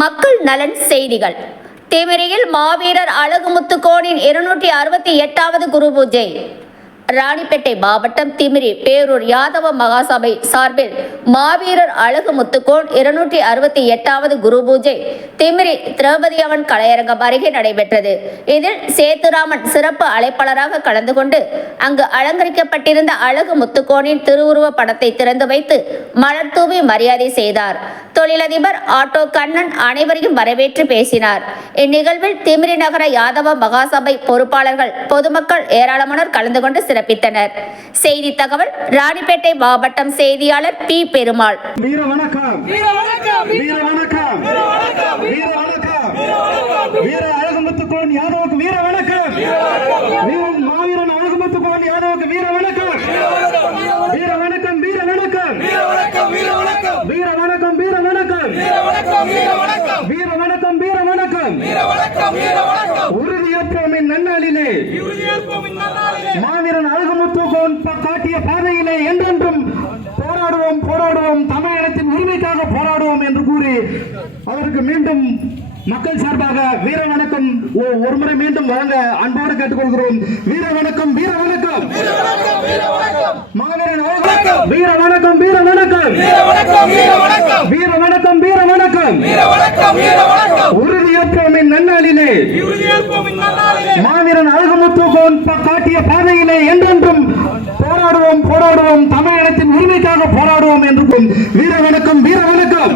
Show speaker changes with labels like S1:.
S1: மக்கள் நலன் செய்திகள். திமிரியில் மாவீரர் அழகுமுத்துக்கோனின் இருநூற்றி அறுபத்தி எட்டாவது குரு பூஜை ராணிப்பேட்டை மாவட்டம் திமிரி பேரூர் யாதவ மகாசபை சார்பில் மாவீரர் அழகு முத்துக்கோன் இருநூற்றி அறுபத்தி எட்டாவது குரு பூஜை திமிரி திரௌபதியவன் கலையரங்கம் அருகே நடைபெற்றது. இதில் சேத்துராமன் சிறப்பு அழைப்பாளராக கலந்து கொண்டு அங்கு அலங்கரிக்கப்பட்டிருந்த அழகு முத்துக்கோனின் திருவுருவ படத்தை திறந்து வைத்து மலர் தூவி மரியாதை செய்தார். தொழிலதிபர் ஆட்டோ கண்ணன் அனைவரையும் வரவேற்று பேசினார். இந்நிகழ்வில் திமிரி நகர யாதவ மகாசபை பொறுப்பாளர்கள் பொதுமக்கள் ஏராளமானோர் கலந்து கொண்டு சிறப்பித்தனர் செய்தி தகவல் ராணிப்பேட்டை மாவட்டம் செய்தியாளர் பி பெருமாள்
S2: வீர வணக்கம்
S3: வீர வணக்கம்
S2: நன்னாளிலே. மாவீரன் அழகுமுத்துகோன் காட்டிய பாதையிலே என்றென்றும் போராடுவோம் போராடுவோம். தமிழகத்தின் உரிமைக்காக போராடுவோம் என்று கூறி அவருக்கு மீண்டும் மக்கள் சார்பாக வீர வணக்கம். ஒரு முறை மீண்டும் வழங்க அன்பாடு கேட்டுக்கொள்கிறோம். வீர வணக்கம் வீர வணக்கம். மாவீரன் வீர வணக்கம் வீர வணக்கம்.
S3: வீர வணக்கம் வீர வணக்கம். உறுதியேற்போம்
S2: நன்னாளிலே. அருட்பூகோன் காட்டிய பாதையிலே என்றென்றும் போராடுவோம் போராடுவோம். தமிழகத்தின் உரிமைக்காக போராடுவோம் என்றும் வீர வணக்கம் வீர வணக்கம்